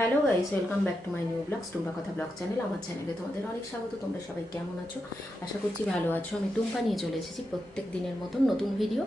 Hello guys welcome back to my new blogs Tumpa কথা blog channel আমার চ্যানেলে তোমাদের অনেক স্বাগত, তোমরা সবাই কেমন আছো? আশা করছি ভালো আছো। আমি টুম্পা নিয়ে চলে এসেছি প্রত্যেক দিনের মতন নতুন ভিডিও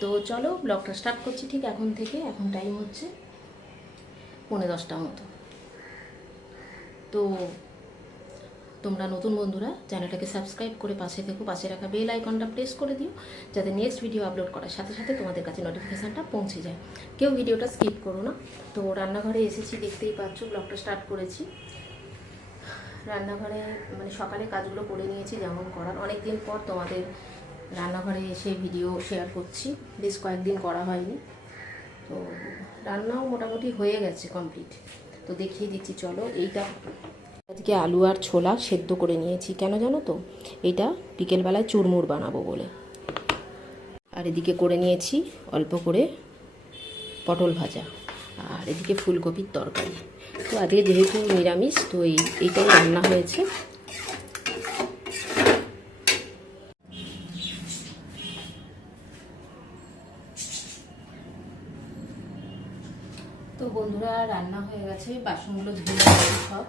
তো চলো ব্লগটা স্টার্ট করছি ঠিক এখন থেকে, এখন টাইম হচ্ছে পৌনে দশটার মতো। তো তোমরা নতুন বন্ধুরা, চ্যানেলটাকে সাবস্ক্রাইব করে পাশে থেকো, পাশে রাখা বেল আইকনটা প্রেস করে দিও, যাতে নেক্সট ভিডিও আপলোড করার সাথে সাথে তোমাদের কাছে নোটিফিকেশানটা পৌঁছে যায়। কেউ ভিডিওটা স্কিপ করো না। তো রান্নাঘরে এসেছি, দেখতেই পাচ্ছ ব্লগটা স্টার্ট করেছি। রান্নাঘরে মানে সকালে কাজগুলো করে নিয়েছি যেমন করার। অনেক দিন পর তোমাদের রান্নাঘরে এসে ভিডিও শেয়ার করছি। বেশ কয়েকদিন করা হয়নি। তো রান্নাও মোটামুটি হয়ে গেছে কমপ্লিট তো দেখিয়ে দিচ্ছি, চলো, এইটা আজকে আলু আর ছোলা সেদ্ধ করে নিয়েছি। কেন জানো তো? এটা বিকেলবেলায় চুরমুর বানাবো বলে। আর এদিকে করে নিয়েছি অল্প করে পটল ভাজা আর এদিকে ফুলকপির তরকারি। তো আজকে যেহেতু নিরামিষ, তো এই, এইটাই রান্না হয়েছে। তো বন্ধুরা, রান্না হয়ে গেছে। বাসনগুলো ধুয়ে সব।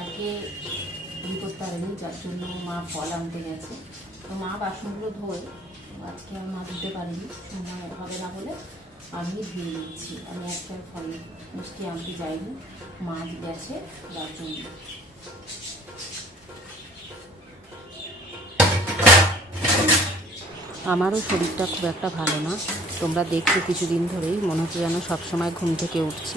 কালকে ই করতে পারেনি, যার জন্য মা ফল আনতে গেছে। তো মা বাসনগুলো ধোয় আজকে আর মা ধুতে পারিনি, সময় হবে না বলে আমি ধুয়ে দিচ্ছি আমি একটা ফল মিষ্টি আনতে যাইনি, মা গেছে, যার জন্য। আমারও শরীরটা খুব একটা ভালো না। তোমরা দেখছ কিছুদিন ধরেই, মনে হচ্ছে যেন সবসময় ঘুম থেকে উঠছি।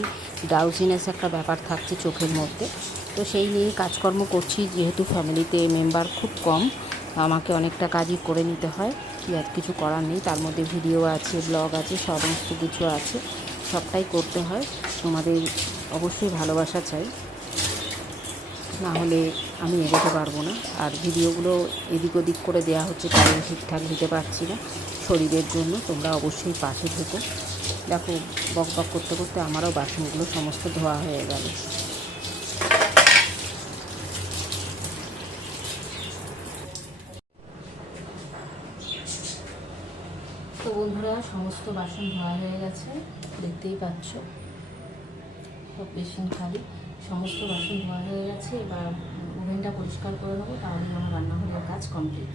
ডাউজিনেস একটা ব্যাপার থাকছে চোখের মধ্যে। তো সেই নিয়ে কাজকর্ম করছি, যেহেতু ফ্যামিলিতে মেম্বার খুব কম, আমাকে অনেকটা কাজই করে নিতে হয়, কি আর কিছু করার নেই। তার মধ্যে ভিডিও আছে, ব্লগ আছে, সমস্ত কিছু আছে, সবটাই করতে হয়। তোমাদের অবশ্যই ভালোবাসা চাই। না হলে আমি এগোতে পারব না। আর ভিডিওগুলো এদিক ওদিক করে দেওয়া হচ্ছে টাইম ঠিকঠাক দিতে পারছি না শরীরের জন্য, তোমরা অবশ্যই পাশে থেকো। দেখো, বক বক করতে করতে আমারও বাসনগুলো সমস্ত ধোয়া হয়ে গেল তো বন্ধুরা, সমস্ত বাসন ধোয়া হয়ে গেছে, দেখতেই পাচ্ছ। সব বেসিন খালি। সমস্ত বাসন ধোয়া হয়ে গেছে, এবার ওভেনটা পরিষ্কার করে নেব তাহলে আমার রান্নাঘরের কাজ কমপ্লিট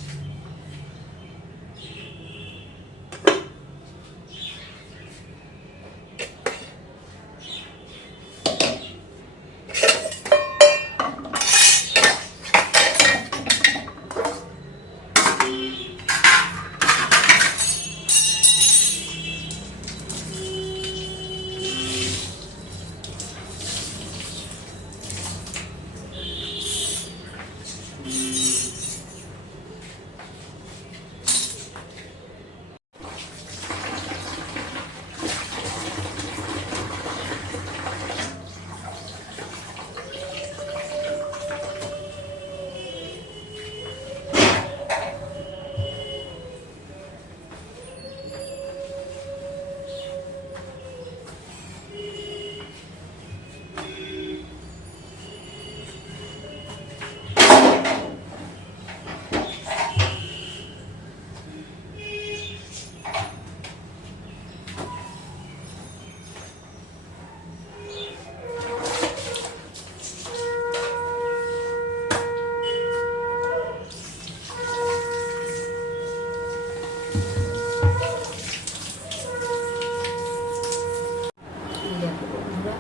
এই দেখো বন্ধুরা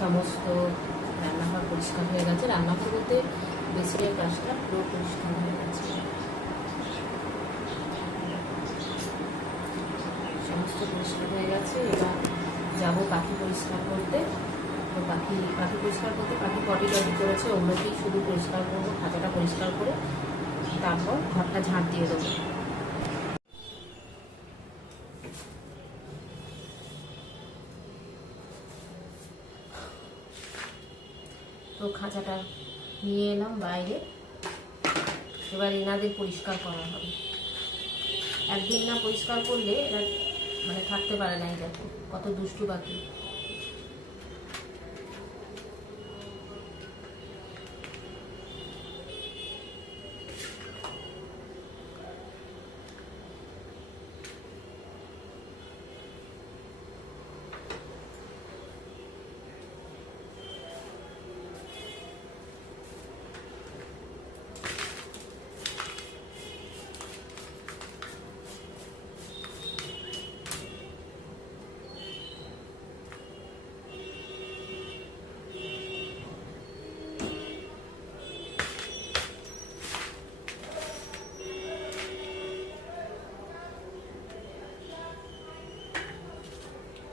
সমস্ত রান্নাঘর পরিষ্কার হয়ে গেছে রান্নাঘর বলতে গাছটা পুরো পরিষ্কার হয়ে গেছে। সমস্ত পরিষ্কার হয়ে গেছে, এবার যাব পাখি পরিষ্কার করতে। তো পাখি পাখি পরিষ্কার করতে পাখি পটি টটি করেছে, ওগুলোকেই শুধু পরিষ্কার করব খাঁচাটা পরিষ্কার করে তারপর ঘরটা ঝাঁট দিয়ে দেবো। তো খাঁচাটা নিয়ে এলাম বাইরে। এবার এনাদের পরিষ্কার করা হবে। একদিন না পরিষ্কার করলে এরা মানে থাকতে পারে না এই দেখো কত দুষ্টু পাখি।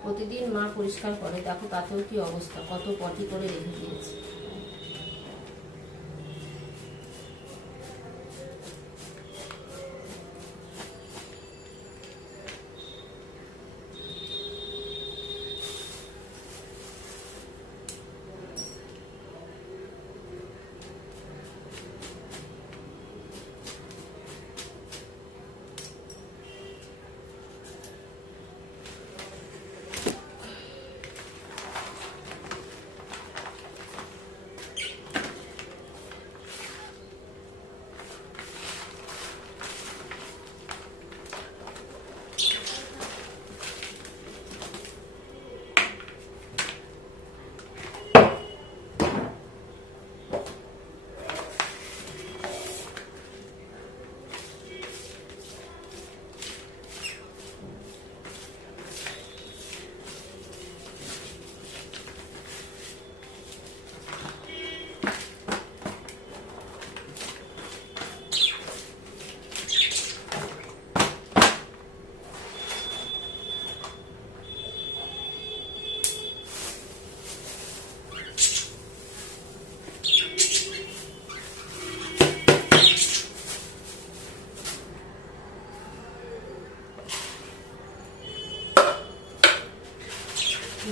প্রতিদিন মা পরিষ্কার করে দেখো তাতেও কি অবস্থা কত পটি করে রেখে দিয়েছে।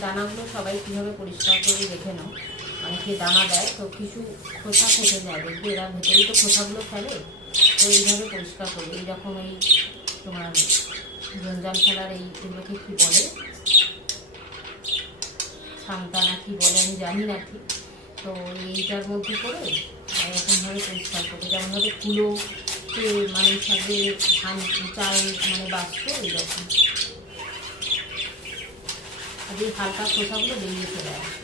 দানাগুলো সবাই কীভাবে পরিষ্কার করে রেখে নাও? অনেকে দানা দেয়? তো কিছু খোসা থেকে যায়, দেখবে এরা ভেতরেই তো খোসাগুলো ফেলে, তো এইভাবে পরিষ্কার করবে। এইরকম এই তোমার জঞ্জাল ফেলার এই এগুলোকে কী বলে? সান্তা না কি বলে আমি জানি না ঠিক। তো এইটার মধ্যে করে এরকমভাবে পরিষ্কার করবে। যেমনভাবে কুলো মানে থাকবে ধান, চাল মানে বাঁচত এইরকম। হালকা খোসাগুলো বেরিয়ে চলে আসে।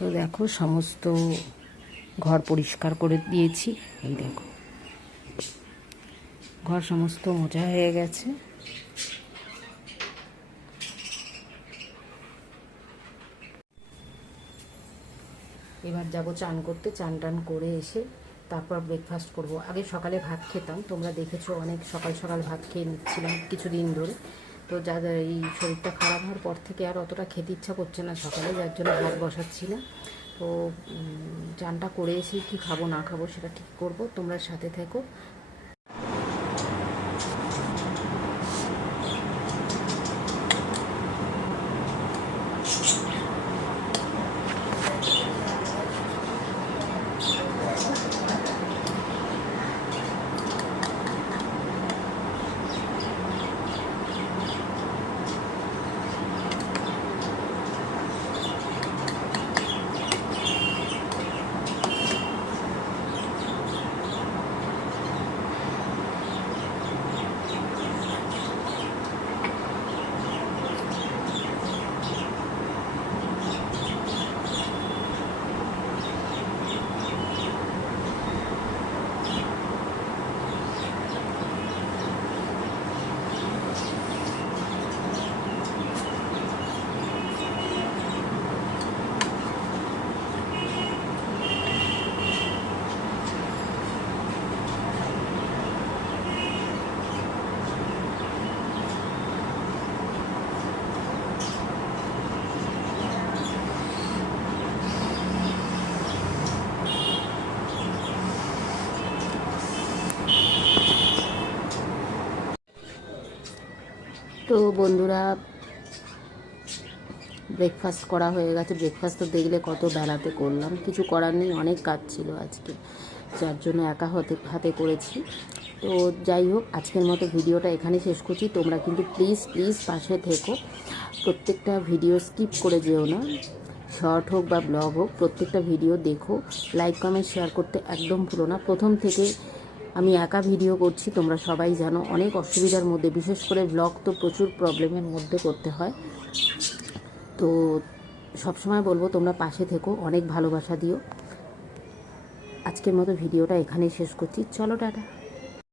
তো দেখো, সমস্ত ঘর পরিষ্কার করে দিয়েছি। এই দেখো। ঘর সমস্ত মোজা হয়ে গেছে। এবার যাব চান করতে। চান টান করে এসে তারপর ব্রেকফাস্ট করব। আগে সকালে ভাত খেতাম। তোমরা দেখেছ অনেক সকাল সকাল ভাত খেয়ে নিচ্ছিলাম কিছুদিন ধরে। তো যাদের এই শরীরটা খারাপ হওয়ার পর থেকে আর অতটা খেতে ইচ্ছা করছে না। সকালে যার জন্য ভাত বসাচ্ছি না। তো চানটা করে এসে কি খাব না খাব সেটা ঠিক করব। তোমরা সাথে থেকো। তো বন্ধুরা ব্রেকফাস্ট করা হয়ে গেছে। ব্রেকফাস্ট তো দেখলে কত বেলাতে করলাম। কিছু করার নেই, অনেক কাজ ছিল আজকে। যার জন্য একা হাতে হাতে করেছি। তো যাই হোক, আজকের মতো ভিডিওটা এখানে শেষ করছি। তোমরা কিন্তু প্লিজ প্লিজ পাশে থেকো। প্রত্যেকটা ভিডিও স্কিপ করে যেও না। শর্ট হোক বা ব্লগ হোক, প্রত্যেকটা ভিডিও দেখো। লাইক কমেন্ট শেয়ার করতে একদম ভুলো না। প্রথম থেকে আমি একা ভিডিও করছি, তোমরা সবাই জানো। অনেক অসুবিধার মধ্যে, বিশেষ করে ব্লগ তো প্রচুর প্রবলেমের মধ্যে করতে হয়। তো সবসময় বলব, তোমরা পাশে থেকো, অনেক ভালোবাসা দিও। আজকের মতো ভিডিওটা এখানেই শেষ করছি। চলো, টাটা।